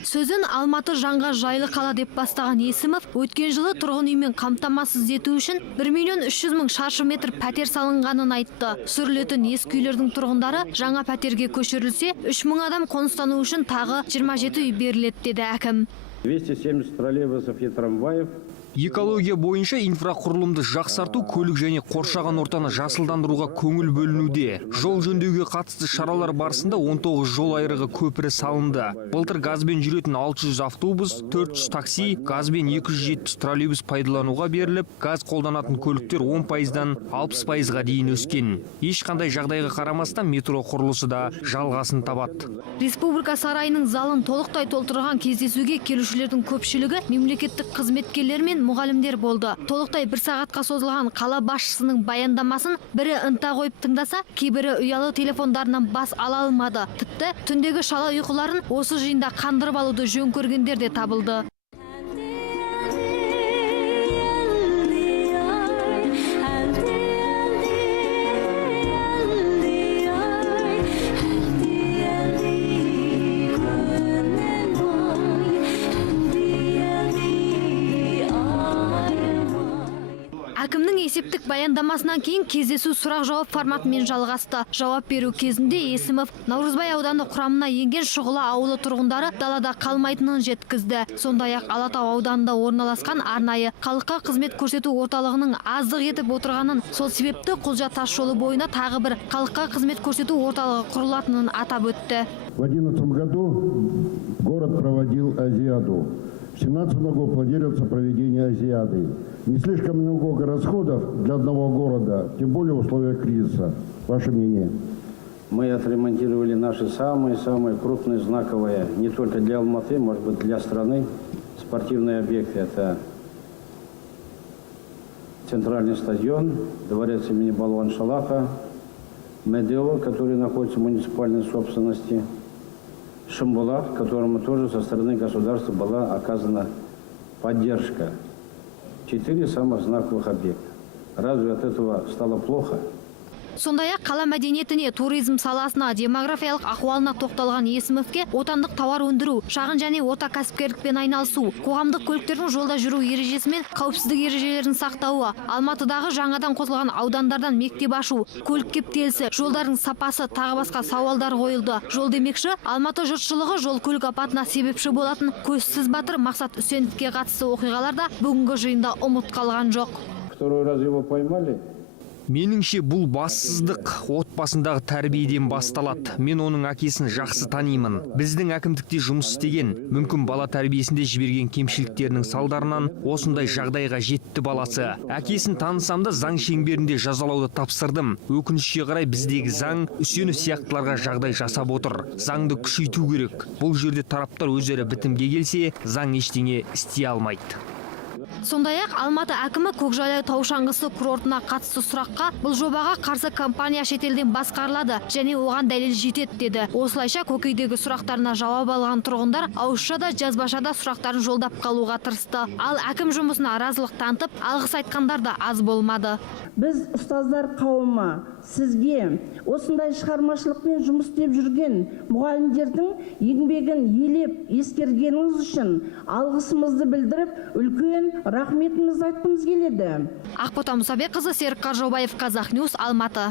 Сөзін Алматы жаңға жайлы қала деп бастаған Есімов, өткен жылы тұрғын үймен қамтамасыз ету үшін 1.300.000 шаршы метр пәтер салынғанын айтты. Сүрілетін ескі үйлердің тұрғындары жаңа пәтерге көшірілсе, 3.000 адам қоныстану үшін тағы 27 үй беріледі деді әкім. 270 троллейбусов и трамваев. Экология бойынша инфрақұрылымды жақсарту, көлік және қоршаған ортаны жасылдандыруға көңіл бөлінуде. Жол жөндеуге қатысты шаралар барысында 19 жол айрығы көпірі салынды. Былтыр газбен жүретін 600 автобус, 400 такси, газбен 270 троллейбус пайдалануға беріліп, газ қолданатын көліктер 10%-дан 60%-ға дейін өскен. Ешқандай жағдайға қарамастан метро құрылысы да жалғасын табады. Республика сарайының залын толықтай толтырған кездесуге келушілердің көпшілігі мемлекеттік қызметкерлер мен мұғалімдер болды. Толықтай 1 сағатқа созылған қала басшысының баяндамасын бірі ынта қойып тыңдаса, кейбірі ұялы телефондарынан бас ала алмады. Тіпті түндегі шала ұйқыларын осы жиында қандырып алуды жөн көргендер де табылды. Әкімнің есептік баяндамасынан кейін кездесу сұрақ-жауап форматымен жалғасты. Жауап беру кезінде Есімов Наурызбай ауданы құрамына енген Шұғыла ауылы тұрғындары далада қалмайтынын жеткізді. Сондай-ақ Алатау ауданында орналасқан арнайы халыққа қызмет көрсету орталығының аздық етіп отырғанын, сол себепті Құлжа тас жолы бойына тағы бір халыққа қызмет көрсету орталығы құрылатынын атап өтті. В 2011 году город проводил Азиаду. В 2017 году планируется проведение Азиады. Не слишком много расходов для одного города, тем более в условиях кризиса. Ваше мнение? Мы отремонтировали наши самые крупные, знаковые, не только для Алматы, может быть, для страны, спортивные объекты. Это центральный стадион, дворец имени Балуан Шолаха, Медео, который находится в муниципальной собственности, Шамбулак, которому тоже со стороны государства была оказана поддержка. 4 самых знаковых объекта. Разве от этого стало плохо? Сондай-ақ қала мәдениетіне, туризм саласына, демографиялық ахуалына тоқталған Есімовке отандық тауар өндіру, шағын және орта кәсіпкерлікпен айналысу, қоғамдық көліктердің жолда жүру ережесі мен қауіпсіздік ережелерін сақтауы, Алматыдағы жаңадан қосылған аудандардан мектеп ашу, көлік кептелісі, жолдардың сапасы тағы басқа сауалдар қойылды. Жол демекші, Алматы жұртшылығы жол көлік апатына себепші болатын көзсіз батыр Мақсат Үсеновке қатысты оқиғаларда бүгінгі жиында ұмыт қалған жоқ. Второй раз его поймали. Меніңше бұл бассыздық отбасындағы тәрбиеден басталады. Мен оның әкесін жақсы танимын. Біздің әкімдікте жұмыс істеген, мүмкін бала тәрбиесінде жіберген кемшіліктерінің салдарынан осындай жағдайға жетті баласы. Әкесін танысам да заң шеңберінде жазалауды тапсырдым. Өкінішке қарай біздегі заң Үсенов сияқтыларға жағдай жасап отыр. Заңды күшейту керек. Бұл жерде тараптар өздері бітімге келсе, заң ештеңе істей алмайды. Сондай-ақ Алматы әкімі Көкжайлау тау шаңғысы курортына қатысты сұраққа бұл жобаға қарсы компания шетелден басқарылады және оған дәлел жетеді деді. Осылайша көкейдегі сұрақтарына жауап алған тұрғындар ауызша да жазбаша да сұрақтарын жолдап қалуға тырысты. Ал әкім жұмысына разылық танытып, алғыс айтқандар да аз болмады. Біз ұстаздар қауымы сізге осындай шығармашылықпен жұмыс істеп жүрген мұғалімдердің еңбегін елеп ескергеніңіз үшін алғысымызды білдіріп, үлкен рахметімізді айтқымыз келеді. Ақбота Мұсабекқызы, Серік Қаржаубаев, Қазақньюс, Алматы.